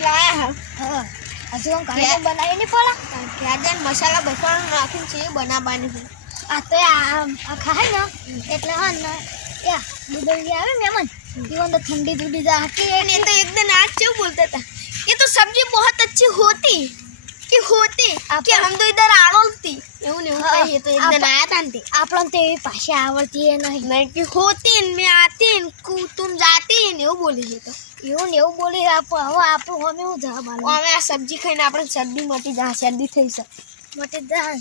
સબ્જી લાયા હા હજુ હું ઘરે બનાવી નહીં પડે ગાજર મસાલા બસાલા નાખીને છે બનાવવાની છે આ તો આ ખાય ને એટલે હા ને યા દુબઈ આવે મહેમાન जीवन तो ठंडी ठंडी जाती है नहीं तो एकदम आज क्यों बोलता था ये तो सब्जी बहुत अच्छी होती कि हम तो इधर आड़ोलती ये तो एकदम आया था आपन ते भाषा आवड़ती है नहीं कि होती मैं आती तुम जाती એવું બોલી છે તો એવું બોલી आप हमें હું જવાબ આલો હવે આ સબ્જી ખાઈને આપણે શરદી મટી જાય શરદી થઈ છે મટી જાય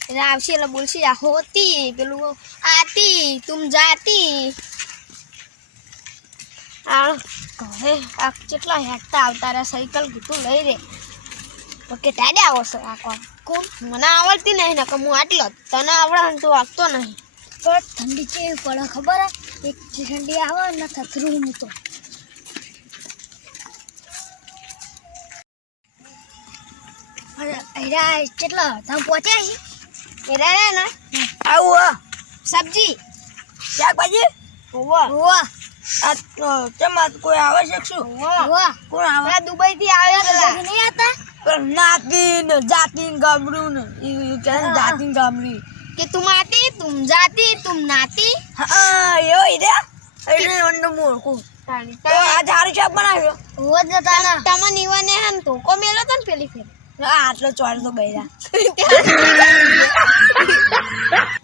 એટલે આવશે એટલે બોલશે આ હોતી પેલું આતી તુમ જાતી આ ઘરે આ કેટલા હેઠતા આવતા રે સાયકલ કીધું લઈ રે તો કે ટાડે આવો છો આ કોણ મને આવડતી નહીં ને કે હું આટલો તને આવડે ને તું આગતો નહીં પણ ઠંડી કેવી પડે ખબર હે એક ઠંડી આવે ને થથરું હું તો અરે કેટલા તમે પહોંચ્યા છે એરા ને આવું સબ્જી શાકભાજી ઓવા ઓવા આ ચમા કોઈ આવશ્યક શું ઓવા કોણ આવે દુબઈ થી આવે નહીં આતા નાતી ને જાતી ને ગામડું ને કે જાતી ને ગામડી કે તુમ આતી તુમ જાતી તુમ નાતી હા એવો ઈદે એટલે ઓનો મોરકો તો આ ઝાડુ શાક બનાવ્યો ઓવા જતા ના તમે નીવાને હન તો કો મેલો તન પેલી ફેર આટલો ચોળ તો બૈરા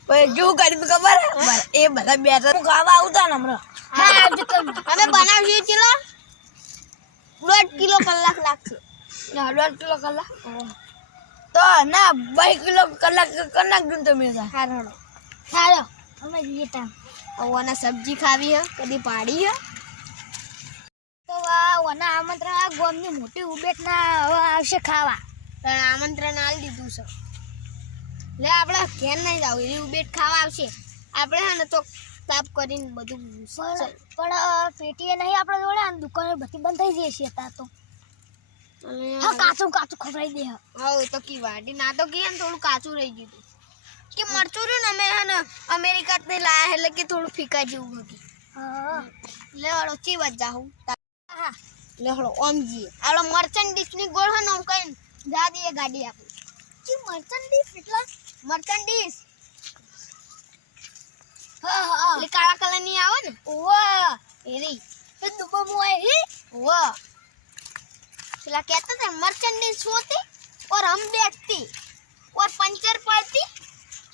પછી જો કરી ખબર એ બધા બેઠા હું ખાવા આવતા ને હમણાં હા આવજો તમે અમે બનાવીએ ચલો 1.5 કિલો કલાક લાગશે 1.5 કિલો કલાક તો ના 2 કિલો કલાક કલાક દઉં તમે હારણો ચાલો અમે જઈએ તા ઓના સબ્જી ખાવી હે કદી પાડી હે તો આ ઓના આમંત્રણ આ ગોમની મોટી ઉબેટ ના આવશે ખાવા પણ આમંત્રણ આલ દીધું છે લે આપણે ઘેર નહીં જાવ એ ઉબેટ ખાવા આવશે આપણે હે ને તો તાપ કરીને બધું પણ પેટીએ નહીં આપણે જોડે અને દુકાને બધી બંધ થઈ જશે તા તો હા કાચું ખવડાવી દે હા તો કી વાડી ના તો કી થોડું કાચું રહી ગયું કે મરચું રહ્યું ને અમે હે ને અમેરિકા થી લાયા એટલે કે થોડું ફીકા જેવું હતું હા લે હળો ચી વાત જાહું હા લે હળો ઓમ જી આલો મર્ચન્ડીસ ની ગોળ હે ને ઓમ કઈ જા દે ગાડી આપી કે મર્ચન્ડીસ એટલા મર્ચન્ડીસ હા હા એટલે કાળા કલર ની આવે ને ઓવા એ રહી એ દુબઈ મુ આવી वाह चला कहते थे मर्चेंडाइज होती और हम बेचती और पंचर पड़ती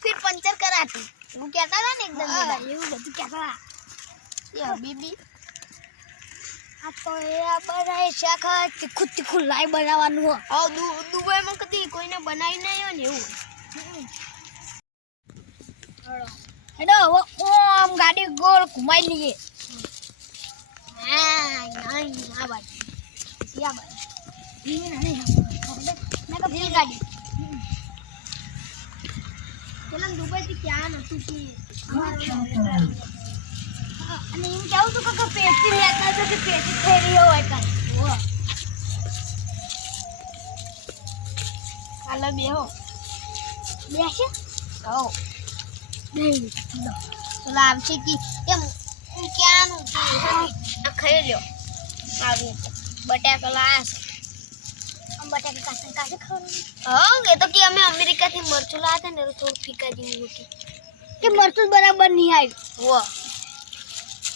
फिर पंचर कराती वो कहता था ना एकदम એવું બધું કહેતા ये बीबी આ તો એ બનાય શાક તીખું લાઈ બનાવવાનું હો और दुबई में कभी कोई ने बनाई नहीं हो ने હેડો ઓમ ગાડી ગોળ ઘુમાઈ લઈએ आ बात યા બાઈ ઈ નહીં મેં તો दिल गाड़ी चलन दुबई થી क्या नતું की અને એમ કેવું તું કે પેટી લેતા તો કે પેટી થઈ રહ્યો હોય કાં ઓ काला बेहो બેસે ओ નહીં चला आवશે की એમ क्या નું આ ખાઈ લ્યો આવી બટાકા લાયા છે આમ બટાકા કાચે ખાવાનું હા એ તો કે અમે અમેરિકા થી મરચું લાયા હતા ને તો થોડું ફીકા જેવું હતું કે મરચું બરાબર નહીં આવ્યું વો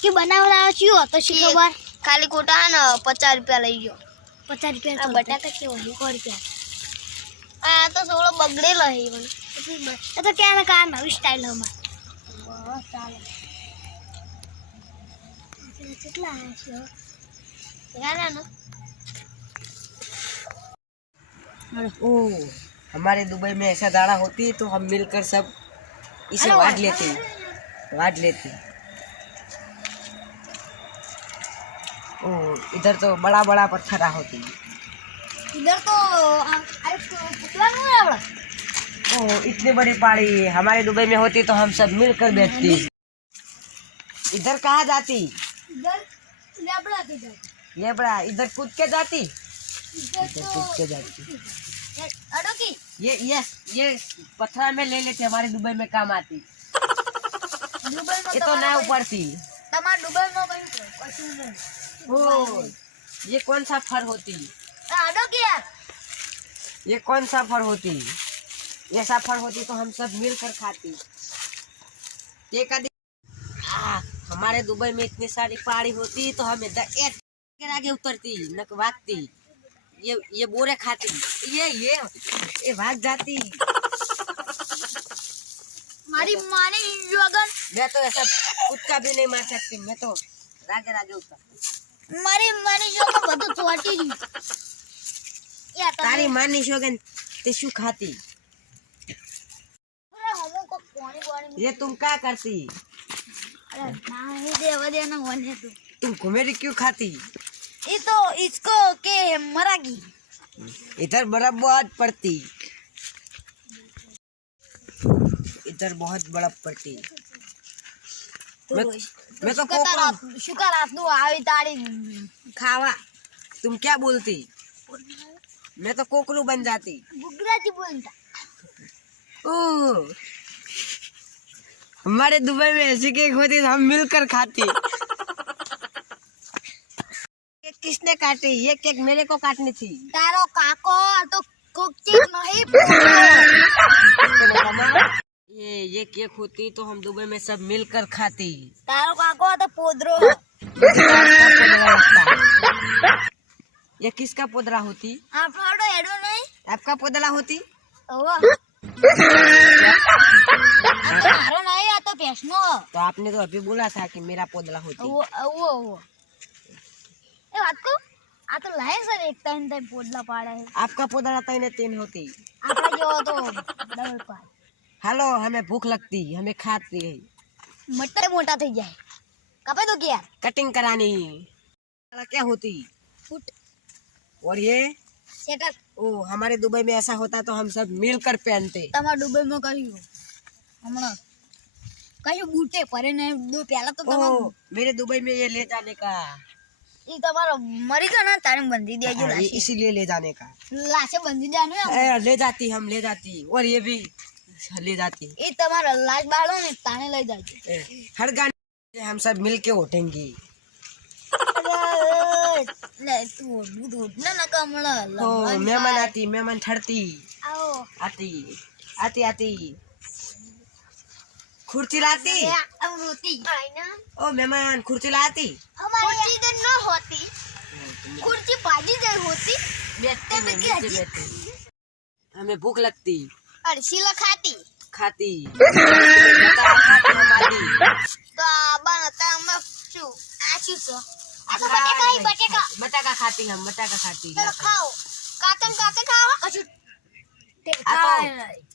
કે બનાવડા આવ્યો હતો શી ખબર ખાલી ખોટા હે ને 50 રૂપિયા લઈ ગયો 50 રૂપિયા આ બટાકા કેવો હે 100 રૂપિયા આ તો થોડો બગડેલો હે મને એ તો ક્યાં કામ નવી સ્ટાઇલ હમાં બસ ચાલે કેટલા છે यार ना ओ हमारे दुबई में ऐसा दाड़ा होती है तो हम मिलकर सब इसे वाट लेते ओ इधर तो बड़ा बड़ा पत्थर होती है इधर तो अरे पुतला नहीं है बड़ा ओ इतनी बड़ी पहाड़ी हमारे दुबई में होती तो हम सब मिलकर बैठते इधर कहाँ जाती इधर लेबड़ा के जाते ये बड़ा इधर कूद के जाती इधर इधर तो कूद के जाती अड़ो की ये पत्थर में ले लेते हमारे दुबई में काम आती दुबई में ये तो ना ऊपरती તમાર દુબઈ માં કઈ કશું નહીં ओ ये कौन सा फर होती? आडो के यार ये कौन सा फर होती? ऐसा फर होती तो हम सब मिलकर खाती। ये कभी हमारे दुबई में इतनी सारी पहाड़ी होती तो हम इधर एक के आगे उतरती न भागती। ये बोरे खाती, ये भाग जाती। मारी माने जोगन मैं तो ऐसा कुत्ता भी नहीं मार सकती, मैं तो रागे रागे उतरती। मारी मानी जोगन બધું ચોટી ગયું યા तारी मानी शोगन ते शू खाती। અરે હમો કો કોણી ये तुम क्या करती? अरे नहीं देवा देना होने तो तुम घुमेरी क्यों खाती? ये तो इसको के मरागी इधर बर्फ बहुत पड़ती, इधर बहुत बर्फ पड़ती। मैं तो कोकरू। शुक्र आपनु આવી તાળી ખાવા तुम क्या बोलती? मैं तो कोकरू बन जाती। ગુજરાતી બોલતા ओह, हमारे दुबई में ऐसी केक होती तो हम मिलकर खाती। केक किसने काटी? ये केक मेरे को काटनी थी। તારો કાકો આ તો કોકચીક નહીં ये केक होती तो हम दुबई में सब मिलकर खाती। તારો કાકો આ તો પોદરો ये किसका पोदरा होती? આપણો હેડો નહીં आपका पोदला होती? ઓવા આ તો મારો નહીં આ તો ભેંસનો तो आपने तो अभी बोला था कि मेरा पोदला होती। ઓવો ઓવો ઓવો એ વાત કો આ તો લાય સર એક ટાઈમ તે પોડલા પાડે છે आपका पोदला तीन तीन होती। આપણા જેવો તો ડબલ પાડ हेलो, हमें भूख लगती, हमें खाती है। મટર મોટા થઈ જાય કપે તો કે યાર कटिंग करानी क्या होती? ફૂટ और ये સેટર ओ, हमारे दुबई में ऐसा होता तो हम सब मिलकर पहनते। તમાર દુબઈમાં કહ્યું હમણાં કયું બૂટે પરે ને દો પહેલા તો તમાર ओ, मेरे दुबई में ये ले जाने का, ઈ તમારો મરી ગયો ને તારે બંધી દેજો ये લાશે इसीलिए ले जाने का। લાશે બંધી દેવાનું ले जाती, हम ले जाती, और ये भी ले जाती। ઈ તમારો લાશ બાળો ને તાને લઈ જાજો हर गाने हम सब मिल के उठेंगे। ને તું દૂધ ના ના કમળા ओ, मेहमान आती, मेहमान ठहरती, આવો आती आती आती, खुर्ची लाती। અમૃતિ આઈના ओ मेहमान खुर्ची लाती। खुर्ची तो न होती खुर्ची पाजी गई होती बैठती में नीचे बैठती। हमें भूख लगती, अरसीला खाती खाती बता खाती हमारी। तो आबा नता हम शू आशु सो तो बटेका ही बटेका बटाका खाती, हम बटाका खाती। तो खाओ कातन काते खाओ कछु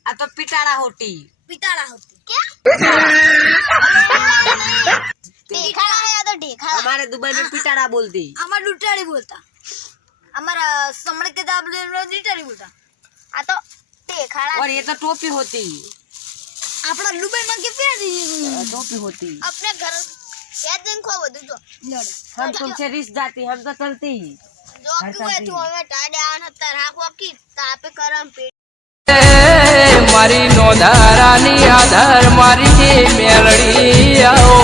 आ तो पिटारा होती। पिटारा होती क्या ढेखाड़ा है या तो ढेखाड़ा हमारे दुबई में पिटारा बोलती। हमारा लुटाड़ी बोलता हमारा समड़ के दाब लुटाड़ी बोलता आ तो ढेखाड़ा और ये तो टोपी होती। આપણા દુબઈમાં કે પહેરી टोपी होती। अपने घर याद दिन खो બધું જો हम तुमसे रिस जाती, हम तो चलती। જો તું એ તું હવે ટાડે આન હતા રાખવા કી તાપે કરમ પે મારી નો ધારાની આધાર મારી મેલડી આવો